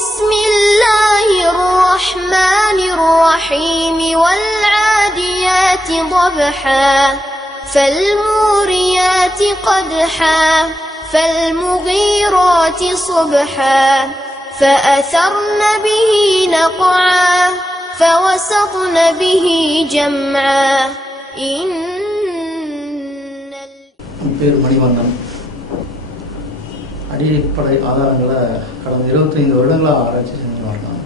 بسم الله الرحمن الرحيم والعاديات ضبحا فالموريات قدحا فالمغيرات صبحا فأثرن به نقعا فوسطن به جمعا. إن அடிப்படை ஆதாரங்களை கடந்த இருபத்தைந்து வருடங்களாக ஆராய்ச்சி செஞ்சு வரலாம்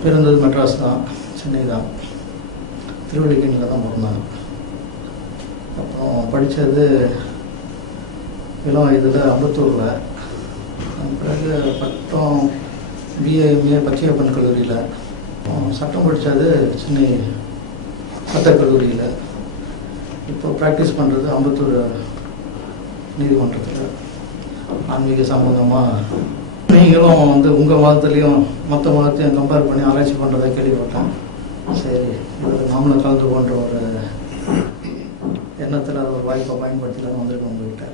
பிறந்தது மெட்ராஸ் தான் சென்னை தான். திருவள்ளிக்கணியில் தான் பிறந்தாங்க. அப்புறம் படித்தது இளம் வயதில் அம்பத்தூரில். பிறகு பட்டம் பிஏஎம்ஏ பச்சையப்பன் கல்லூரியில். சட்டம் படித்தது சென்னை சட்டக் கல்லூரியில். இப்போ ப்ராக்டிஸ் பண்ணுறது அம்பத்தூர் நீதிமன்றத்தில். ஆன்மீக சம்பந்தமாக நீங்களும் வந்து உங்கள் மதத்துலேயும் மற்ற மதத்தையும் கம்பேர் பண்ணி ஆராய்ச்சி பண்ணுறதை கேள்விப்பட்டேன் சரி இது நாமளும் கலந்து கொண்ட ஒரு எண்ணத்தில் ஒரு வாய்ப்பை பயன்படுத்தி தான் வந்திருக்கோம் உங்ககிட்ட.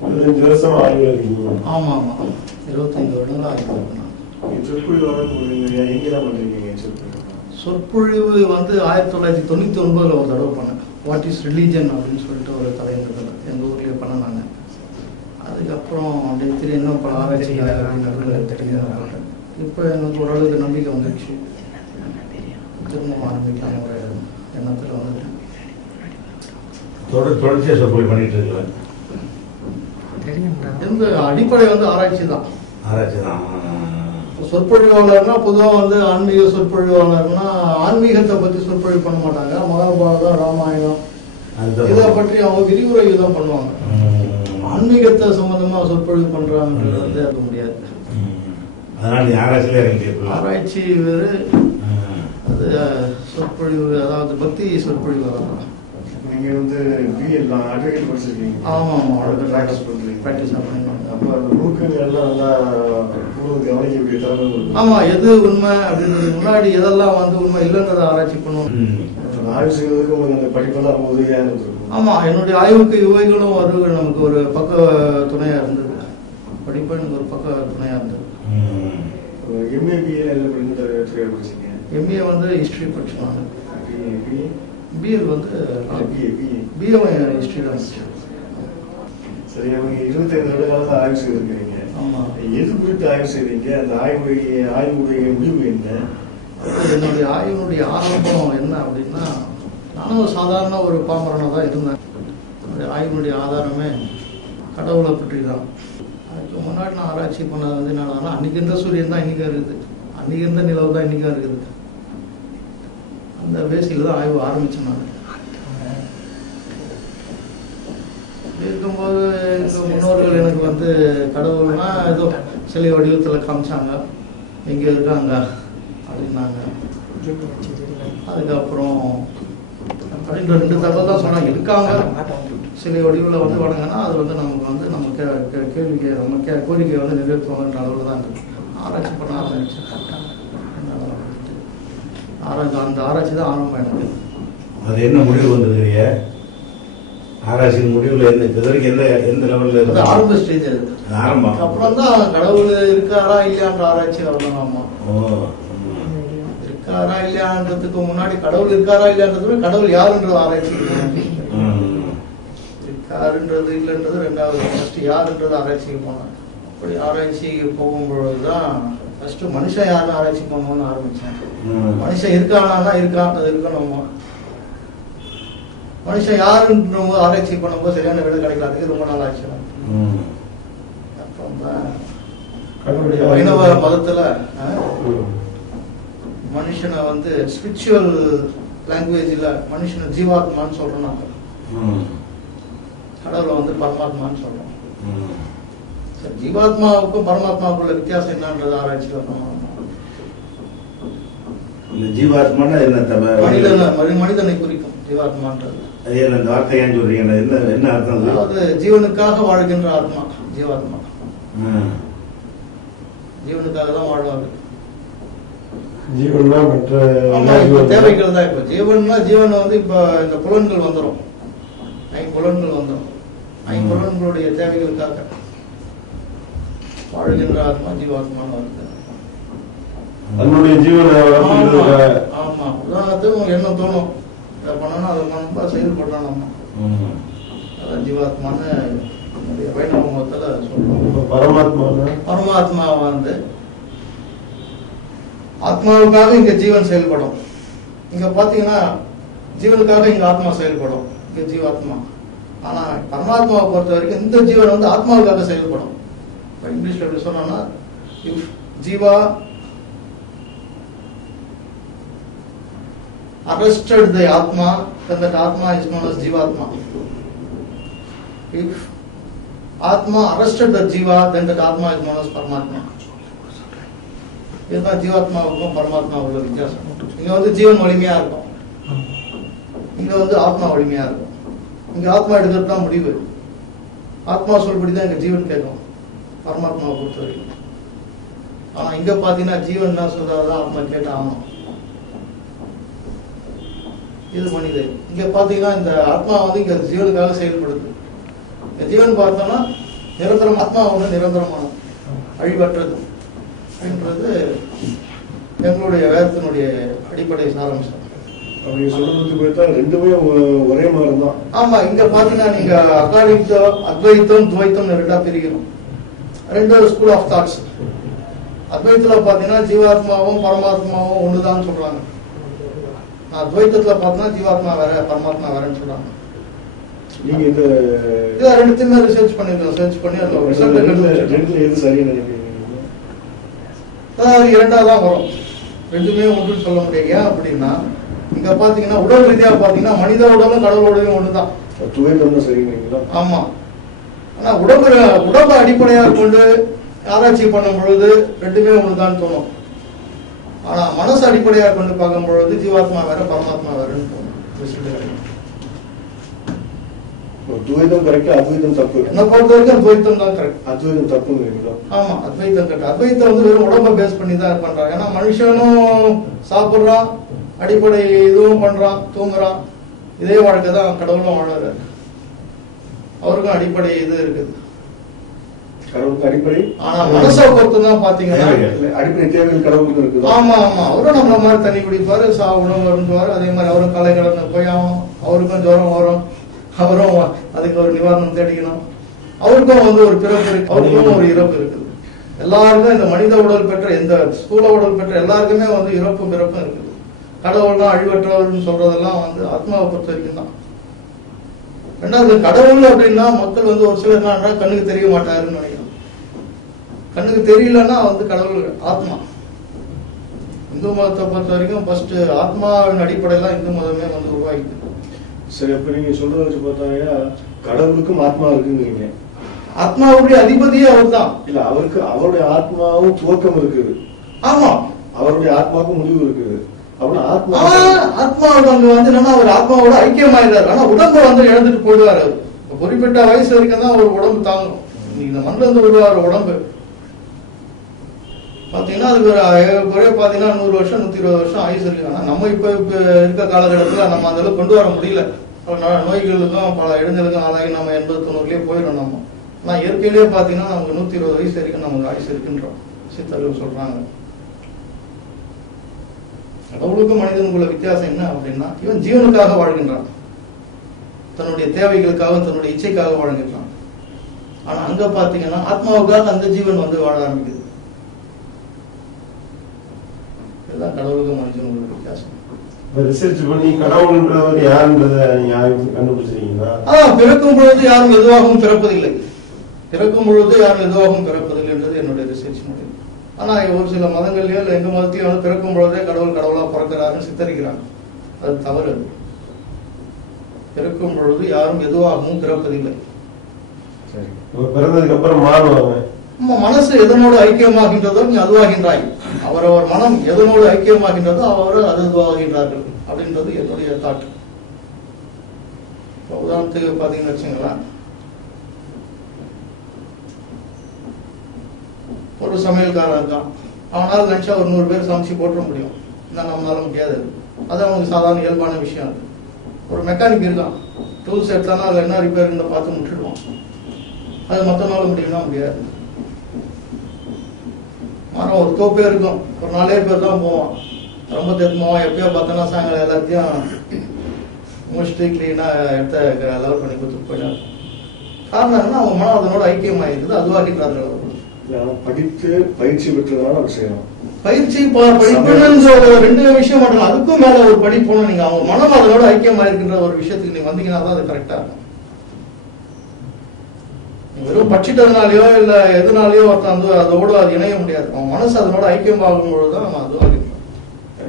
பதினஞ்சு வருஷம் ஆய்வு ஆமாம் ஆமாம் இருபத்தைந்து வருடங்களாக ஆகிட்டு நான் நீங்க சொற்பொழிவு வந்து ஆயிரத்தி தொள்ளாயிரத்தி தொண்ணூற்றி ஒன்பதில் ஒரு தடவை பண்ணேன். வாட் இஸ் ரிலீஜன் அப்படின்னு சொல்லிட்டு ஒரு தலையங்கத்தில் எங்கள் நான் அதுக்கப்புறம் அப்படியே திரு இன்னும் பல ஆராய்ச்சிகள் அப்படின்னு தெரிஞ்சு இப்போ எனக்கு ஓரளவுக்கு நம்பிக்கை வந்துடுச்சு திரும்ப ஆரம்பிக்கலாம் ஒரு எண்ணத்தில் வந்துட்டேன். தொடர் தொடர்ச்சியாக சொற்பொழி பண்ணிட்டு இருக்கிறேன் எந்த அடிப்படை வந்து ஆராய்ச்சி தான். ஆராய்ச்சி தான். சொற்பொழிவாளர்னா பொதுவாக வந்து ஆன்மீக சொற்பொழிவாளர்னா ஆன்மீகத்தை பற்றி சொற்பொழிவு பண்ண மாட்டாங்க. மகாபாரதம் ராமாயணம் இதை பற்றி அவங்க விரிவுரைகள் தான் பண்ணுவாங்க. ஆன்மீகத்தை சம்பந்தமா சொற்பொழிவு பண்றாங்கன்றது வந்து அது முடியாது. அதனால ஆராய்ச்சியில ஆராய்ச்சி வேறு. அது சொற்பொழிவு அதாவது பக்தி சொற்பொழிவு வரலாம் நீங்க வந்து பிஎல் தான் அட்வொகேட் படிச்சிருக்கீங்க. ஆமா ஆமா. அடுத்து ப்ராக்டிஸ் பண்றீங்க ப்ராக்டிஸ் பண்ணிக்கலாம் அப்ப அந்த நுணுக்கங்கள் எல்லாம் நல்லா கவனிக்கக்கூடிய தரவு இருக்கும் ஆமா எது உண்மை அப்படின்றது முன்னாடி எதெல்லாம் வந்து உண்மை இல்லைன்றதை ஆராய்ச்சி பண்ணுவோம். ஆய்வு செய்வதற்கு உங்களுக்கு அந்த படிப்பெல்லாம் ரொம்ப உதவியா இருந்திருக்கும் ஆமா என்னுடைய ஆய்வுக்கு இவைகளும் ஒரு நமக்கு ஒரு பக்க துணையா இருந்தது. படிப்பு எனக்கு ஒரு பக்க துணையா இருந்தது. எம்ஏ பிஎல் என்ன படிக்கிற துறையாக படிச்சீங்க. எம்ஏ வந்து ஹிஸ்டரி படிச்சேன் நான் பிஎல் வந்து பிஏ பிஏ பிஏ ஹிஸ்டரி தான். சரி அவங்க இருபத்தைந்து வருட காலத்தில் ஆய்வு செய்திருக்கிறீங்க. ஆமா. எது குறித்து ஆய்வு செய்றீங்க அந்த ஆய்வுடைய ஆய்வுடைய முடிவு என்ன? என்னுடைய ஆய்வினுடைய ஆரம்பம் என்ன அப்படின்னா நானும் ஒரு சாதாரண ஒரு பாமரனாக தான் இருந்தேன். என்னுடைய ஆய்வினுடைய ஆதாரமே கடவுளை பற்றி தான் அதுக்கு முன்னாடி நான் ஆராய்ச்சி பண்ணது வந்து என்னன்னா அன்னைக்கு இருந்த சூரியன் தான் இன்னைக்கும் இருக்குது. அன்னைக்கு இருந்த நிலவு தான் இன்னைக்கும் இருக்குது. அந்த பேசியில் தான் ஆய்வு ஆரம்பிச்சேன் நான். இருக்கும்போது எங்கள் முன்னோர்கள் எனக்கு வந்து கடவுள்னா ஏதோ சிலை வடிவத்தில் காமிச்சாங்க. எங்கே இருக்காங்க? அப்படின்னாங்க. அதுக்கப்புறம் அப்படின்ற ரெண்டு தகவல் தான் சொன்னாங்க. இருக்காங்க சிலை வடிவில் வந்து வணங்கினா அது வந்து நமக்கு வந்து நம்ம கே கேள்விக்கு நம்ம கே கோரிக்கையை வந்து நிறைவேற்றுவாங்கன்ற அளவில் தான் இருக்கு ஆராய்ச்சி பண்ண ஆரம்பிச்சு ஆராய்ச்சி அந்த ஆராய்ச்சி தான் ஆரம்பம் எனக்கு அது என்ன முடிவு வந்திருக்கிறீங்க ஆராய்ச்சியின் முடிவுல என்ன இது வரைக்கும் எந்த எந்த லெவல்ல அது ஆரம்ப ஸ்டேஜ் அது. ஆரம்பம். அப்புறம் தான் கடவுள் இருக்காரா இல்லையான்ற ஆராய்ச்சியில் வரணும் ஆமா. ஓ. இருக்காரா இல்லையான்றதுக்கு முன்னாடி கடவுள் இருக்காரா இல்லையான்றத கடவுள் யாருன்றது ஆராய்ச்சி. இருக்காருன்றது இல்லைன்றது ரெண்டாவது ஃபர்ஸ்ட் யாருன்றது ஆராய்ச்சிக்கு போனேன் அப்படி ஆராய்ச்சிக்கு போகும்பொழுது தான் ஃபர்ஸ்ட் மனுஷன் யாருன்னு ஆராய்ச்சி பண்ணணும்னு ஆரம்பிச்சேன். மனுஷன் இருக்கானா இருக்கான் அது இருக்கணுமா? மனுஷன் யாருன்ற போது ஆராய்ச்சி பண்ணும்போது சரியான விட கிடைக்கல அதுக்கு ரொம்ப நாள் ஆச்சு. அப்புறம் தான் மதத்துல மனுஷனை வந்து ஸ்பிரிச்சுவல் லாங்குவேஜ்ல மனுஷனை ஜீவாத்மான்னு சொல்றோம் நாங்க ம். கடவுளை வந்து பரமாத்மான்னு சொல்றோம். சரி, ஜீவாத்மாவுக்கும் பரமாத்மாவுக்குள்ள வித்தியாசம் என்னன்றது நம்ம இந்த ஜீவாத்மானா என்ன மனிதனை மனி- மனிதனை குறிக்கும் ஜீவாத்மான்றது அது என்ன இந்த வார்த்தை ஏன் சொல்றீங்க என்ன என்ன அர்த்தம் அது? அதாவது ஜீவனுக்காக வாழ்கின்ற ஆத்மா ஜீவாத்மா. ஜீவனுக்காக தான் வாழ்வாங்க ஜீவன்னா மற்ற தேவைகள் தான் இப்ப ஜீவன்னா ஜீவன் வந்து இப்ப இந்த புலன்கள் வந்துடும் ஐம்புலன்கள் வந்துடும் ஐம்புலன்களுடைய தேவைகளுக்காக. வாழ்கின்ற ஆத்மா ஜீவாத்மான்னு வருது. தன்னுடைய ஜீவனை ஆமா உதாரணத்துக்கு என்ன தோணும். இதை பண்ணணும் அதை பண்ணா செயல்படுறோம் நம்ம. அதான் ஜீவாத்மான்னு நம்முடைய வைணவ மதத்துல சொல்றோம். இப்ப பரமாத்மா பரமாத்மா வந்து ஆத்மாவுக்காக இங்க ஜீவன் செயல்படும். இங்க பாத்தீங்கன்னா ஜீவனுக்காக இங்க ஆத்மா செயல்படும். இங்க ஜீவாத்மா. ஆனா பரமாத்மாவை பொறுத்த வரைக்கும் இந்த ஜீவன் வந்து ஆத்மாவுக்காக செயல்படும். இப்ப இங்கிலீஷ்ல எப்படி சொன்னோம்னா if jiva arrested the atma then that atma is known as jivatma if atma arrested the jiva then that atma is known as paramatma இதுதான் ஜீவாத்மாவுக்கும் பரமாத்மாவுக்கும் உள்ள வித்தியாசம். இங்க வந்து ஜீவன் வலிமையா இருக்கும். இங்க வந்து ஆத்மா வலிமையா இருக்கும். இங்க ஆத்மா எடுக்கிறது தான் முடிவு. ஆத்மா சொல்படி தான் இங்க ஜீவன் கேட்கும். பரமாத்மாவை பொறுத்த வரைக்கும் ஆனா இங்க பாத்தீங்கன்னா ஜீவன் தான் சொல்றதான் ஆத்மா கேட்டால் ஆகணும் இது மனிதர் இங்க பாத்தீங்கன்னா இந்த ஆத்மா வந்து இங்க ஜீவனுக்காக செயல்படுது. இந்த ஜீவன் பார்த்தோம்னா நிரந்தரம் ஆத்மா வந்து நிரந்தரமானது. அழிவற்றது. அப்படின்றது எங்களுடைய வேதத்தினுடைய அடிப்படை சாராம்சம். அப்படி சொல்றதுக்கு பார்த்தா ரெண்டுமே ஒரே மாதிரி தான் ஆமா இங்க பாத்தீங்கன்னா நீங்க அகாடித்தம் அத்வைத்தம் துவைத்தம் ரெண்டா பிரிக்கணும். ரெண்டு ஸ்கூல் ஆஃப் தாட்ஸ் அத்வைத்துல பாத்தீங்கன்னா ஜீவாத்மாவும் பரமாத்மாவும் ஒண்ணுதான் சொல்றாங்க. நான் அத்வைத்தத்துல பார்த்தீங்கன்னா ஜீவாத்மா வேற பரமாத்மா வேறன்னு சொல்றாங்க. நீங்க இந்த இதை ரெண்டுத்தையுமே ரிசர்ச் பண்ணிருக்கோம் ரிசர்ச் பண்ணி அதுல ரிசல்ட் ரெண்டுல எது நினைக்கிறீங்க? அதாவது இரண்டா தான் வரும். ரெண்டுமே ஒன்றுன்னு சொல்ல முடியாது ஏன் அப்படின்னா இங்க பாத்தீங்கன்னா உடல் ரீதியா பாத்தீங்கன்னா மனித உடலும் கடவுள் உடலும் துவைத்தம் தான் சரிங்களா ஆமா. ஆனா உடம்பு உடம்பை அடிப்படையாக கொண்டு ஆராய்ச்சி பண்ணும் பொழுது ரெண்டுமே ஒண்ணுதான் தோணும். ஆனா மனசு அடிப்படையாக கொண்டு பார்க்கும் பொழுது ஜீவாத்மா வேற பரமாத்மா வேறன்னு தோணும். துவைதம் கரெக்ட் அத்வைதம் தப்பு என்ன பொறுத்த வரைக்கும் துவைத்தம் தான் கரெக்ட் அத்வைதம் தப்புங்கிறீங்களா ஆமா அத்வைத்தம் கரெக்ட் அத்வைத்தம் வந்து வெறும் உடம்ப பேஸ் பண்ணி தான் பண்றான் ஏன்னா மனுஷனும் சாப்பிடுறான் அடிப்படை இதுவும் பண்றான் தூங்குறான் இதே வாழ்க்கை தான் கடவுளும் வாழறாரு. அவருக்கும் அடிப்படை இது இருக்குது. கடவுளுக்கு அடிப்படை? ஆனா மனசை பொறுத்து தான் பாத்தீங்கன்னா அடிப்படை தேவைகள் கடவுளுக்கு இருக்குதா. ஆமா ஆமா. அவரும் நம்மள மாதிரி தண்ணி குடிப்பாரு சா உணவு வருந்துவாரு. அதே மாதிரி அவரும் கலை கலந்து போய் ஆகும். அவருக்கும் ஜுரம் வரும். அவரும் அதுக்கு ஒரு நிவாரணம் தேடிக்கணும். அவருக்கும் வந்து ஒரு பிறப்பு இருக்கு. அவருக்கும் ஒரு இறப்பு இருக்குது. எல்லாருக்கும் இந்த மனித உடல் பெற்ற எந்த ஸ்கூல உடல் பெற்ற எல்லாருக்குமே வந்து இறப்பும் பிறப்பும் இருக்குது. கடவுள்லாம் அழிவற்றவர்னு சொல்றதெல்லாம் வந்து ஆத்மாவை பொறுத்த வரைக்கும் தான். ரெண்டாவது கடவுள் அப்படின்னா மக்கள் வந்து ஒரு சிலர் என்னன்னா கண்ணுக்கு தெரிய மாட்டாருன்னு நினைக்கிறோம். கண்ணுக்கு தெரியலன்னா வந்து கடவுள் ஆத்மா. இந்து மதத்தை பொறுத்த வரைக்கும் ஃபர்ஸ்ட் ஆத்மாவின் அடிப்படையில் இந்து மதமே வந்து உருவாகிது சரி அப்ப நீங்க சொல்றத வச்சு பார்த்தாங்கன்னா கடவுளுக்கும் ஆத்மா இருக்குங்கிறீங்க. ஆத்மாவுடைய அதிபதியே அவர் தான் இல்ல அவருக்கு அவருடைய ஆத்மாவும் துவக்கம் இருக்குது. ஆமா அவருடைய ஆத்மாவுக்கும் முடிவு இருக்குது. அப்படின்னா ஆத்மா ஆத்மா அங்க வந்து என்னன்னா அவர் ஆத்மாவோட ஐக்கியமாயிடுறாரு. ஆனா உடம்பை வந்து இழந்துட்டு போயிடுவாரு அவர். குறிப்பிட்ட வயசு வரைக்கும் தான் ஒரு உடம்பு தாங்கும் இன்னைக்கு இந்த மண்ணில் இருந்து விடுவார் உடம்பு. பார்த்தீங்கன்னா அதுக்கு ஒரு குறைய பார்த்தீங்கன்னா நூறு வருஷம் நூத்தி இருபது வருஷம் ஆயுசு இருக்கு. ஆனா நம்ம இப்போ இப்ப இருக்க காலகட்டத்தில் நம்ம அந்த அளவுக்கு கொண்டு வர முடியல. நோய்களுக்கும் பல இடங்களுக்கும் ஆளாகி நம்ம எண்பது தொண்ணூறுலயே போயிடும் நம்ம ஆனால் இயற்கையிலேயே பார்த்தீங்கன்னா நமக்கு நூத்தி இருபது வயசு வரைக்கும் நமக்கு ஆயுசு இருக்குன்றோம். சித்தர்கள் சொல்றாங்க. கடவுளுக்கும் மனிதனுக்குள்ள வித்தியாசம் என்ன அப்படின்னா இவன் ஜீவனுக்காக வாழ்கின்றான். தன்னுடைய தேவைகளுக்காக தன்னுடைய இச்சைக்காக வாழ்கின்றான். ஆனா அங்க பாத்தீங்கன்னா ஆத்மாவுக்காக அந்த ஜீவன் வந்து வாழ ஆரம்பிக்குது. இதுதான் கடவுளுக்கும் மனுஷனுக்குள்ள வித்தியாசம். ரிசர்ச் பண்ணி கடவுள்ன்றவர் யாருன்றத நீங்க கண்டுபிடிச்சிருக்கீங்களா? ஆனா பிறக்கும் பொழுது யாரும் எதுவாகவும் பிறப்பதில்லை. பிறக்கும் பொழுது யாரும் எதுவாகவும் பிறப்பதில்லை என்றது என்னுடைய ரிசர்ச் முடியும் ஆனா ஒரு சில மதங்கள்லயோ இல்ல எங்க வந்து பிறக்கும் பொழுதே கடவுள் கடவுளா பிறக்கிறாருன்னு சித்தரிக்கிறாங்க. அது தவறு. பிறக்கும் பொழுது யாரும் எதுவாகவும் பிறப்பதில்லை. பிறந்ததுக்கு அப்புறம் மாறுவாங்க. நம்ம மனசு எதனோடு ஐக்கியமாகின்றதோ நீ அதுவாகின்றாய். அவரவர் மனம் எதனோடு ஐக்கியமாகின்றதோ அவர் அது அதுவாகின்றார்கள் அப்படின்றது என்னுடைய தாட் இப்போ உதாரணத்துக்கு பார்த்தீங்கன்னு வச்சுங்களேன். ஒரு சமையல்காரன் இருக்கான். அவனால நினைச்சா ஒரு நூறு பேர் சமைச்சு போட்டுற முடியும். என்ன நம்மளால முடியாது. அது. அவனுக்கு சாதாரண இயல்பான விஷயம் அது. ஒரு மெக்கானிக் இருக்கான். டூல்ஸ் எடுத்தானா அதில் என்ன ரிப்பேர் பார்த்து முட்டுடுவான். அது மொத்த நாள் முடியும்னா முடியாது. மரம் ஒரு தோப்பே இருக்கும் ஒரு நாலே பேர் தான் போவான் ரொம்ப தெரிஞ்சுவோம் எப்பயோ பார்த்தோன்னா சாயங்காலம் எல்லாத்தையும் முடிச்சுட்டு க்ளீனாக இடத்த லெவல் பண்ணி கொடுத்துட்டு போயிட்டாங்க. காரணம் என்ன அவங்க மனம் அதனோட ஐக்கியமாக இருக்குது இல்ல, அவன் படித்து பயிற்சி பெற்றதுனால அவர் செய்யணும் பயிற்சி படிப்புன்னு ரெண்டு விஷயம் மட்டும். அதுக்கும் மேல ஒரு படிப்பு நீங்க அவங்க மனம் அதனோட ஐக்கியமா இருக்கின்ற ஒரு விஷயத்துக்கு நீங்க வந்தீங்கன்னா தான் அது கரெக்டா இருக்கும். வெறும் படிச்சிட்டதுனாலயோ இல்ல எதுனாலயோ ஒருத்தன் வந்து அதோட அது இணைய முடியாது. அவன் மனசு அதனோட ஐக்கியமாகும் பொழுதுதான் நம்ம அதுவாக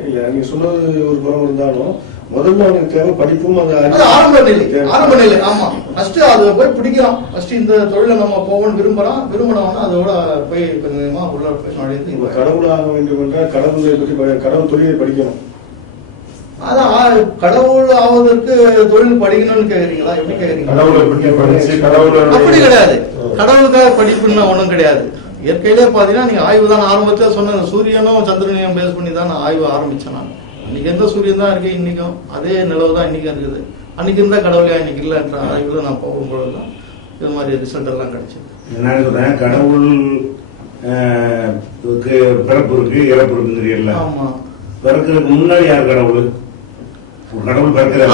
இல்ல நீங்க சொன்னது ஒரு புறம் இருந்தாலும் முதல்ல அவனுக்கு தேவை படிப்பும் அது ஆரம்ப நிலை. ஆரம்ப நிலை ஆமா. ஃபர்ஸ்ட் அது போய் பிடிக்கிறான். ஃபர்ஸ்ட் இந்த தொழிலை நம்ம போகணும்னு விரும்புறான். விரும்பினவனா அதோட போய் கொஞ்சம் உள்ள போய் நுழைந்து கடவுளாக வேண்டும் என்றால் கடவுளை பற்றி கடவுள் தொழிலை படிக்கணும். அதான் கடவுள் ஆவதற்கு தொழில் படிக்கணும்னு கேக்குறீங்களா? எப்படி கேக்குறீங்க? அப்படி கிடையாது. கடவுளுக்காக படிப்புன்னு ஒண்ணும் கிடையாது. இயற்கையிலே பாத்தீங்கன்னா நீங்க ஆய்வு தான் ஆரம்பத்துல சொன்ன சூரியனும் சந்திரனையும் பேஸ் பண்ணி தான் நான் ஆய்வு ஆரம்பிச்சேன் நான். அன்னைக்கு எந்த சூரியன் தான் இருக்கு இன்னைக்கும்? அதே நிலவு தான் இன்னைக்கும் இருக்குது. அன்னைக்கு இருந்தா கடவுளே இன்னைக்கு இல்லைன்ற ஆய்வுல நான் போகும்பொழுது தான் இது மாதிரி ரிசல்ட் எல்லாம் கிடைச்சது. என்ன சொல்றேன்? கடவுள் பிறப்பு இருக்கு இறப்பு இருக்குங்கிறீல்ல ஆமா. பிறக்கிறதுக்கு முன்னாடி யார் கடவுள்?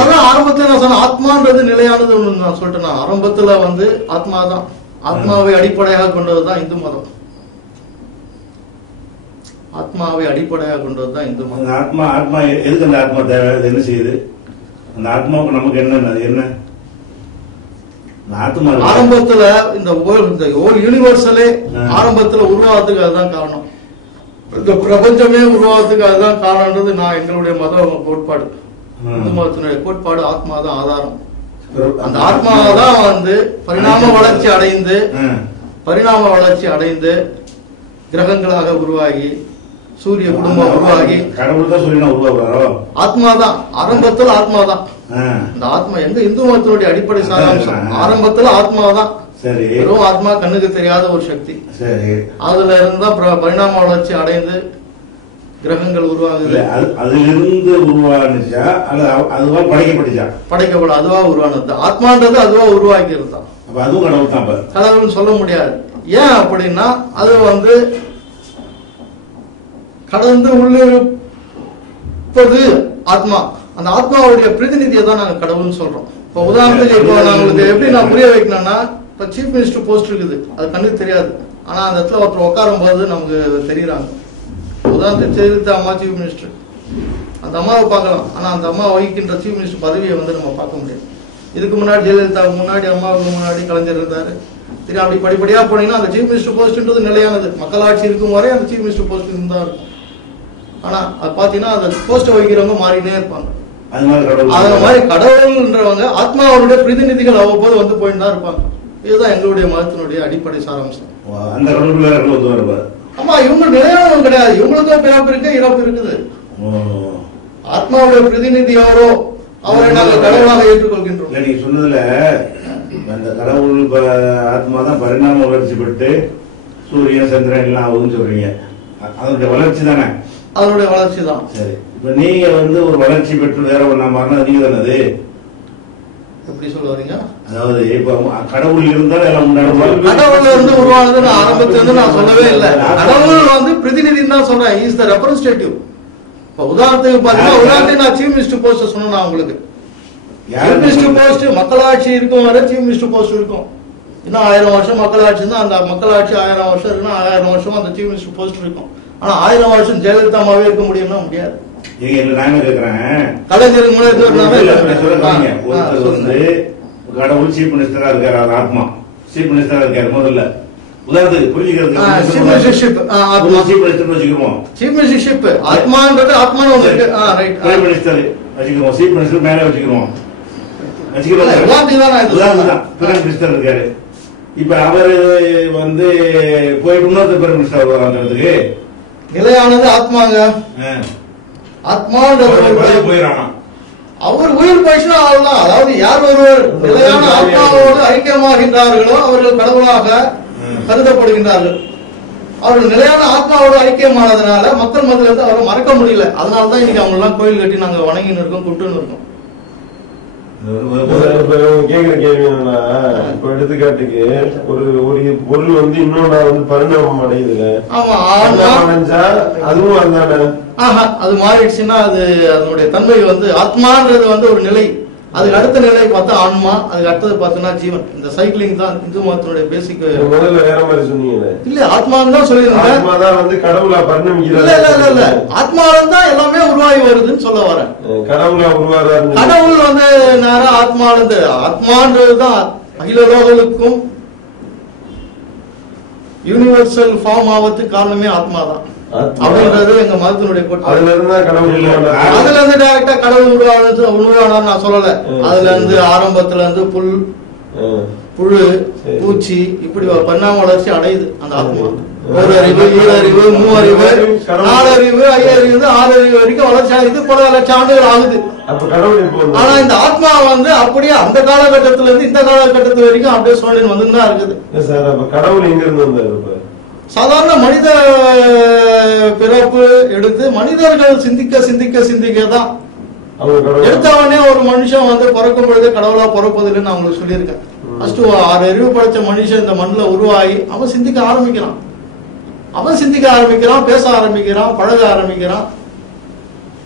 அதான் ஆரம்பத்துல நான் சொன்னேன் ஆத்மான்றது நிலையானது நான் சொல்லிட்டேன். ஆரம்பத்துல வந்து ஆத்மா தான். ஆத்மாவை அடிப்படையாக கொண்டதுதான் இந்து மதம். ஆத்மாவை அடிப்படையாக கொண்டதுதான் இந்து மதம். ஆத்மா ஆத்மா எதுக்கு அந்த ஆத்மா தேவை? என்ன செய்யுது? அந்த ஆத்மாவுக்கு நமக்கு என்ன? என்ன. ஆரம்பத்துல இந்த இந்த ஹோல் யூனிவர்சலே. ஆரம்பத்துல உருவாகிறதுக்கு அதுதான் காரணம். இந்த பிரபஞ்சமே உருவாகிறதுக்கு அதுதான் காரணம்ன்றது நான் எங்களுடைய மத கோட்பாடு. இந்து மதத்தினுடைய கோட்பாடு ஆத்மா தான் ஆதாரம் அந்த ஆத்மா தான் வந்து பரிணாம வளர்ச்சி அடைந்து. பரிணாம வளர்ச்சி அடைந்து கிரகங்களாக உருவாகி சூரிய குடும்பம் உருவாகி ஆத்மா தான் ஆரம்பத்துல ஆத்மா தான். இந்த ஆத்மா எங்க இந்து மதத்தினுடைய அடிப்படை சாராம்சம். ஆரம்பத்துல ஆத்மா தான் சரி. வெறும் ஆத்மா கண்ணுக்கு தெரியாத ஒரு சக்தி. சரி. அதுல இருந்து பரிணாம வளர்ச்சி அடைந்து கிரகங்கள் உருவாகுது. அது அதிலிருந்து உருவானுச்சா? அல்லது அதுவா படைக்கப்பட்டுச்சா? படைக்கப்படும் அதுவா உருவானது. ஆத்மான்றது அதுவா உருவாக்கிறது தான். அப்ப அதுவும் கடவுள் தான் கடவுள்னு சொல்ல முடியாது. ஏன் அப்படின்னா அது வந்து கடந்து உள்ளிருப்பது ஆத்மா. அந்த ஆத்மாவுடைய பிரதிநிதியை தான் நாங்க கடவுள்னு சொல்றோம். இப்போ உதாரணத்துக்கு இப்போ நான் உங்களுக்கு எப்படி நான் புரிய வைக்கணும்னா இப்போ சீஃப் மினிஸ்டர் போஸ்ட் இருக்குது. அது கண்ணுக்கு தெரியாது. ஆனா அந்த இடத்துல ஒருத்தர் உட்காரும் போது நமக்கு தெரியுறாங்க. உதாரணத்துக்கு ஜெயலலிதா அம்மா சீஃப் மினிஸ்டர் அந்த அம்மாவை பார்க்கலாம். ஆனா அந்த அம்மா வகிக்கின்ற சீஃப் மினிஸ்டர் பதவியை வந்து நம்ம பார்க்க முடியாது. இதுக்கு முன்னாடி ஜெயலலிதாவுக்கு முன்னாடி அம்மாவுக்கு முன்னாடி கலைஞர் இருந்தாரு. சரி அப்படி படிப்படியா போனீங்கன்னா அந்த சீஃப் மினிஸ்டர் போஸ்ட்ன்றது நிலையானது. மக்களாட்சி இருக்கும் வரை அந்த சீஃப் மினிஸ்டர் போஸ்ட் இருந்தா இருக்கும். ஆனா அது பாத்தீங்கன்னா அந்த போஸ்ட் வகிக்கிறவங்க மாறினே இருப்பாங்க. அது மாதிரி கடவுள்ன்றவங்க ஆத்மாவுடைய பிரதிநிதிகள் அவ்வப்போது வந்து போயிட்டு தான் இருப்பாங்க. இதுதான் எங்களுடைய மதத்தினுடைய அடிப்படை சாராம்சம். அந்த கடவுள் ஆமா இவங்க நிலையானவங்க கிடையாது. இவங்களுக்கும் பிறப்பு இருக்கு இறப்பு இருக்குது. ஆத்மாவுடைய பிரதிநிதி அவரோ அவரை நாங்கள் கடவுளாக ஏற்றுக்கொள்கின்றோம். நீங்க சொன்னதுல அந்த கடவுள் ஆத்மா தான் பரிணாம வளர்ச்சி பெற்று சூரியன் சந்திரன் எல்லாம் ஆகுதுன்னு சொல்றீங்க. அதனுடைய வளர்ச்சி தானே? அதனுடைய வளர்ச்சி தான். சரி. இப்ப நீங்க வந்து ஒரு வளர்ச்சி பெற்று வேற ஒண்ணா மாறினா நீங்க தானே அது எப்படி சொல்ல வரீங்க அதாவது இப்ப கடவுள் இருந்தால் எல்லாம் கடவுள் வந்து உருவானது நான் ஆரம்பத்துல இருந்து நான் சொல்லவே இல்லை. கடவுள் வந்து பிரதிநிதி தான் சொல்றேன். இஸ் த ரெப்ரஸன்டேட்டிவ் இப்ப உதாரணத்துக்கு பாத்தீங்கன்னா உதாரணத்துக்கு நான் சீஃப் மினிஸ்டர் போஸ்ட் சொன்னேன் நான் உங்களுக்கு. சீஃப் மினிஸ்டர் போஸ்ட் மக்களாட்சி இருக்கும் வரை சீஃப் மினிஸ்டர் போஸ்ட் இருக்கும். இன்னும் ஆயிரம் வருஷம் மக்களாட்சி தான் அந்த மக்களாட்சி ஆயிரம் வருஷம் இருக்குன்னா ஆயிரம் வருஷம் அந்த சீஃப் மினிஸ்டர் போஸ்ட் இருக்கும். ஆனா ஆயிரம் வருஷம் ஜெயலலிதாமாவே இருக்க முடியும்னா முடியாது. நீங்க இல்ல நான் என்ன கேக்குறேன் கலைஞர் ஒருத்தர் வந்து. கடவுள் சீஃப் மினிஸ்டரா இருக்காரு அவர் ஆத்மா. சீஃப் மினிஸ்டரா இருக்காரு முதல்ல. உதாரணத்துக்கு புரிஞ்சுக்கிறதுக்கு ஆத்மான்றது ஆத்மான்னு ஒண்ணு இருக்கு. பிரைம் மினிஸ்டர் வச்சுக்கிறோம். சீஃப் மினிஸ்டர் மேல வச்சுக்கிறோம். வச்சுக்கிறோம். பிரைம் மினிஸ்டர் இருக்காரு. இப்ப அவரு வந்து போயிட்டு இன்னொருத்தர் பிரைம் மினிஸ்டர் இடத்துக்கு. நிலையானது ஆத்மாங்க. ஆத்மான்றது ஒரு போய் போயிடறானா அவர் உயிர் போயிடுச்சுன்னா அவ்வளவுதான் அதாவது யார் ஒருவர் நிலையான ஆத்மாவோடு ஐக்கியமாகின்றார்களோ அவர்கள் கடவுளாக. கருதப்படுகின்றார்கள். அவர்கள் நிலையான ஆத்மாவோடு ஐக்கியமானதுனால மக்கள் மத்தியில இருந்து அவரை மறக்க முடியல. அதனால தான் இன்னைக்கு அவங்க எல்லாம் கோயில் கட்டி நாங்க வணங்கின்னு இருக்கோம் கும்பிட்டுன்னு இருக்கோம். கேக்குற கேள்வி என்னன்னா இப்ப எடுத்துக்காட்டுக்கு ஒரு ஒரு பொருள் வந்து இன்னொன்னா வந்து பரிணாமம் அடையுதுல. அடைஞ்சா அதுவும் அதுதானே அது மாறிடுச்சுன்னா அது அதனுடைய தன்மை வந்து ஆத்மான்றது வந்து ஒரு நிலை. அதுக்கு அடுத்த நிலை பார்த்தா ஆன்மா அதுக்கு அடுத்தது பார்த்தோம்னா ஜீவன். இந்த சைக்கிளிங் தான் இந்து மதத்தினுடைய பேசிக் முதல்ல வேற மாதிரி சொன்னீங்களே. இல்ல ஆத்மான்னு தான் சொல்லியிருந்தேன். ஆத்மாதான் வந்து கடவுளா இல்ல பரிணமிக்கிறார் இல்ல இல்ல. இல்ல ஆத்மாவில தான் எல்லாமே உருவாகி வருதுன்னு சொல்ல வரேன். கடவுளா உருவாடுறாரு கடவுள் வந்து நேரா ஆத்மால இருந்து ஆத்மான்றது தான் அகில லோகங்களுக்கும் யூனிவர்சல் ஃபார்ம் ஆவதுக்கு காரணமே ஆத்மா தான். அப்படின்றது எங்க மதத்தினுடைய அதுல இருந்தா கடவுள். அதுல இருந்து டைரக்டா கடவுள் உருவானது உருவானார் நான் சொல்லல. அதுல இருந்து ஆரம்பத்துல இருந்து புல். புழு. பூச்சி இப்படி ஒரு பரிணாம வளர்ச்சி அடையுது அந்த ஆத்மா. ஒரு அறிவு ஏழு அறிவு மூ அறிவு கடவுள். நாலு அறிவு ஐயறிவு ஆறு அறிவு வரைக்கும் வளர்ச்சி ஆகுது பல லட்சம் ஆண்டுகள் ஆகுது ஆனா இந்த ஆத்மா வந்து அப்படியே அந்த காலகட்டத்துல இருந்து இந்த காலகட்டத்து வரைக்கும் அப்படியே சூழ்நிலை வந்து இருக்குது இல்ல சார் அப்ப கடவுள் எங்க இருந்து வந்தாரு இப்ப சாதாரண மனித பிறப்பு எடுத்து மனிதர்கள் சிந்திக்க சிந்திக்க சிந்திக்க தான். எடுத்தவனே ஒரு மனுஷன் வந்து பிறக்கும் பொழுதே கடவுளா பிறப்பதில்லைன்னு நான் உங்களுக்கு சொல்லியிருக்கேன். ஃபர்ஸ்ட் ஆறு அறிவு படைச்ச மனுஷன் இந்த மண்ணில் உருவாகி அவன் சிந்திக்க ஆரம்பிக்கிறான். அவன் சிந்திக்க ஆரம்பிக்கிறான் பேச ஆரம்பிக்கிறான் பழக ஆரம்பிக்கிறான்.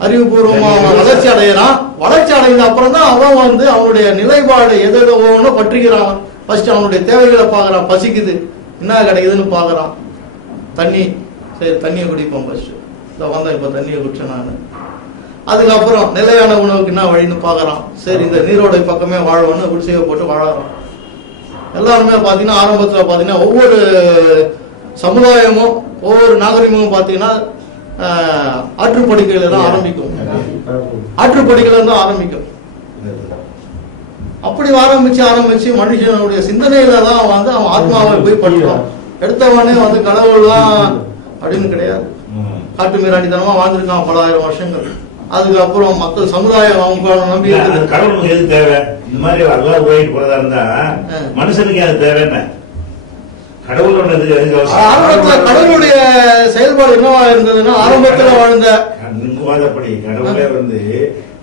அறிவுபூர்வமா அவன் வளர்ச்சி அடைகிறான். வளர்ச்சி அடைந்த அப்புறம் தான் அவன் வந்து அவனுடைய நிலைப்பாடு எது ஒவ்வொன்றும் பற்றுகிறான். ஃபர்ஸ்ட் அவனுடைய தேவைகளை பார்க்கறான் பசிக்குது. என்ன கிடைக்குதுன்னு பார்க்கறான். தண்ணி சரி தண்ணியை குடிப்போம் ஃபர்ஸ்ட் இந்த வந்தேன் இப்போ தண்ணியை குடிச்சேன் நான். அதுக்கப்புறம் நிலையான உணவுக்கு என்ன வழின்னு பார்க்குறான் சரி இந்த நீரோடை பக்கமே வாழணும்னு குடிசையை போட்டு வாழறோம். எல்லாருமே பார்த்தீங்கன்னா ஆரம்பத்தில் பார்த்தீங்கன்னா ஒவ்வொரு சமுதாயமும் ஒவ்வொரு நாகரிகமும் பார்த்தீங்கன்னா ஆற்றுப்படுக்கையில தான் ஆரம்பிக்கும். ஆற்றுப்படுக்கையில தான் ஆரம்பிக்கும். அப்படி ஆரம்பிச்சு ஆரம்பிச்சு மனுஷனுடைய சிந்தனையில தான் வந்து அவன் ஆத்மாவை போய் படுறான் எடுத்தவனே வந்து கடவுள் தான் அப்படின்னு கிடையாது. காட்டு மீராண்டித்தனமா வாழ்ந்திருக்கான் பல ஆயிரம் வருஷங்கள். அதுக்கப்புறம் மக்கள் சமுதாயம் அவங்க நம்பி கடவுளுக்கு எது தேவை? இந்த மாதிரி அல்லா உருவாக்கிட்டு போறதா இருந்தா. மனுஷனுக்கு அது தேவை என்ன? கடவுளோட இது எதுக்கு அவசியம்? ஆரம்பத்துல கடவுளுடைய செயல்பாடு என்னவா இருந்ததுன்னா ஆரம்பத்துல வாழ்ந்த வாதப்படி கடவுளே வந்து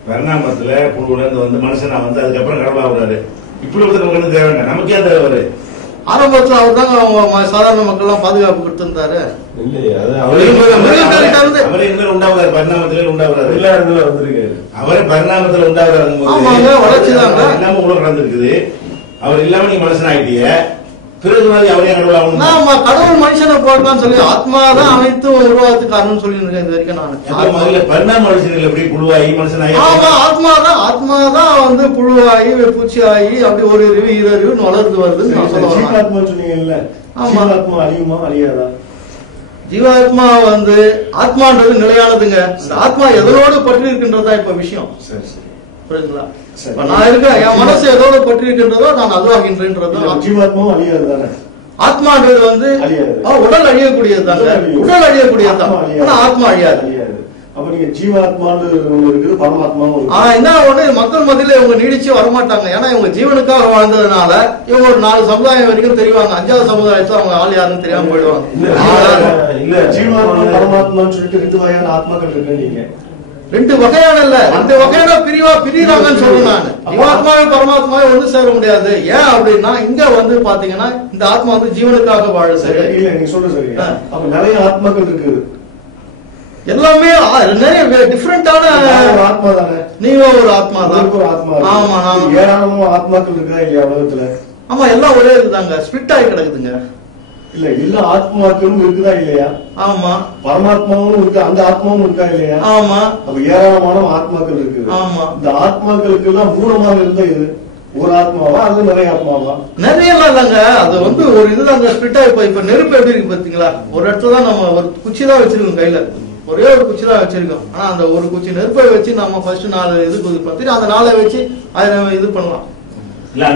பரிணாமத்துல புழுவுல இருந்து வந்து மனுஷனா வந்து அதுக்கப்புறம் கடவுளா விடுறாரு இப்படி ஒருத்தர் நமக்கு என்ன தேவை என்ன? நமக்கே தேவை ஆரம்பத்துல அவர் தாங்க அவங்க சாதாரண மக்கள் எல்லாம் பாதுகாப்பு கொடுத்திருந்தாரு. இல்லையே, அது அவரே பரிணாமத்திலே உண்டாவதாரு எல்லா இடத்துல வந்திருக்காரு. அவரே பரிணாமத்துல உண்டாவதாரு ஆமாங்க, வளர்ச்சிதாங்க. இல்லாம உலகம் நடந்திருக்குது. அவர் இல்லாம நீங்க மனுஷன் ஆயிட்டீங்க பிறகு அவரே கடவுளா ஆகணும் நாம கடவுள் மனுஷனை போட்டான்னு சொல்லி ஆத்மா தான் அனைத்தும் உருவாகத்துக்கு காரணம்னு சொல்லி இருக்கேன் இது வரைக்கும் அப்ப முதல்ல நான் பரிணாம எப்படி புழுவாகி மனுஷன் ஆமா ஆகி ஆத்மா தான் ஆத்மா தான் வந்து புழுவாகி பூச்சி ஆகி அப்படி ஒரு அறிவு இரு அறிவுன்னு வளர்ந்து வருதுன்னு நான் சொல்ல வரேன். ஜீவாத்மா சொன்னீங்கல்ல ஆமா. ஜீவாத்மா அழியுமா அழியாதா ஜீவாத்மா வந்து ஆத்மான்றது நிலையானதுங்க. ஆத்மா எதனோடு பற்றி இருக்கின்றதா இப்ப விஷயம். சரி. புரியுதுங்களா? சரி. இப்ப நான் இருக்கேன் என் மனசு எதோடு பற்றி இருக்கின்றதோ நான் ஜீவாத்மாவும் அழியாது தானே ஆத்மான்றது வந்து உடல் அழியக்கூடியது தாங்க உடல் அழியும். உடல் அழியக்கூடியது தான் ஆத்மா அழியாது. ஆனா ஆத்மா அழியாது. அழியாது. அப்ப நீங்க ஜீவாத்மான்னு ஒண்ணு இருக்குது பரமாத்மாவும் ஆனா இருக்கு என்ன ஒண்ணு மக்கள் மத்தியில இவங்க நீடிச்சு வரமாட்டாங்க. ஏன்னா இவங்க ஜீவனுக்காக வாழ்ந்ததுனால இவங்க ஒரு நாலு சமுதாயம் வரைக்கும் தெரிவாங்க. அஞ்சாவது சமுதாயத்துல அவங்க ஆள் யாருன்னு தெரியாம போயிடுவாங்க. இல்ல, இல்ல ஜீவாத்மா பரமாத்மான்னு சொல்லிட்டு ரெண்டு வகையான ஆத்மாக்கள் இருக்கு நீங்க. ரெண்டு வகையான இல்ல ரெண்டு வகையான பிரிவா பிரியறாங்கன்னு சொல்றேன் நான். ஜீவாத்மாவே பரமாத்மாவே ஒண்ணு சேர முடியாது. ஏன் அப்படின்னா இங்க வந்து பாத்தீங்கன்னா இந்த ஆத்மா வந்து ஜீவனுக்காக வாழுது சரி இல்ல நீங்க சொல்ற சரி. அப்ப நிறைய ஆத்மாக்கள் இருக்குது. எல்லாமே நிறைய டிஃப்ரெண்டான ஒரு ஆத்மா தானே? நீங்க ஒரு ஆத்மா தான். ஒரு ஆத்மா இருக்கு. ஆமா நான் ஏராளமா ஆத்மாக்கள் இருக்கா இல்லையா உலகத்துல? ஆமா எல்லாம் ஒரே இதுதாங்க. ஸ்பிட் ஆகி கிடக்குதுங்க. இல்ல எல்லா ஆத்மாக்களும் இருக்குதா இல்லையா? ஆமா. பரமாத்மாவும் இருக்கு? அந்த ஆத்மாவும் இருக்கா இல்லையா? ஆமா. அப்ப ஏராளமான ஆத்மாக்கள் இருக்குது. ஆமா. இந்த ஆத்மாக்களுக்கு எல்லாம் மூலமாக இருந்த இது ஒரு ஆத்மாவா? அல்லது நிறைய ஆத்மாவா? நிறைய எல்லாம் இல்லைங்க. அது வந்து ஒரு இதுல அந்த ஸ்பிட் ஆகி போய். இப்ப நெருப்பு எப்படி இருக்கு பாத்தீங்களா? ஒரு இடத்துல தான் நம்ம ஒரு குச்சி தான் வச்சிருக்கோம் கையில. ஒரே ஒரு குச்சி தான் வச்சிருக்கோம். ஆனா அந்த ஒரு குச்சி நெருப்பை வச்சு நம்ம ஃபர்ஸ்ட் நாலு இது பார்த்துட்டு அந்த நாளை வச்சு ஆயிரம் இது பண்ணலாம். இல்ல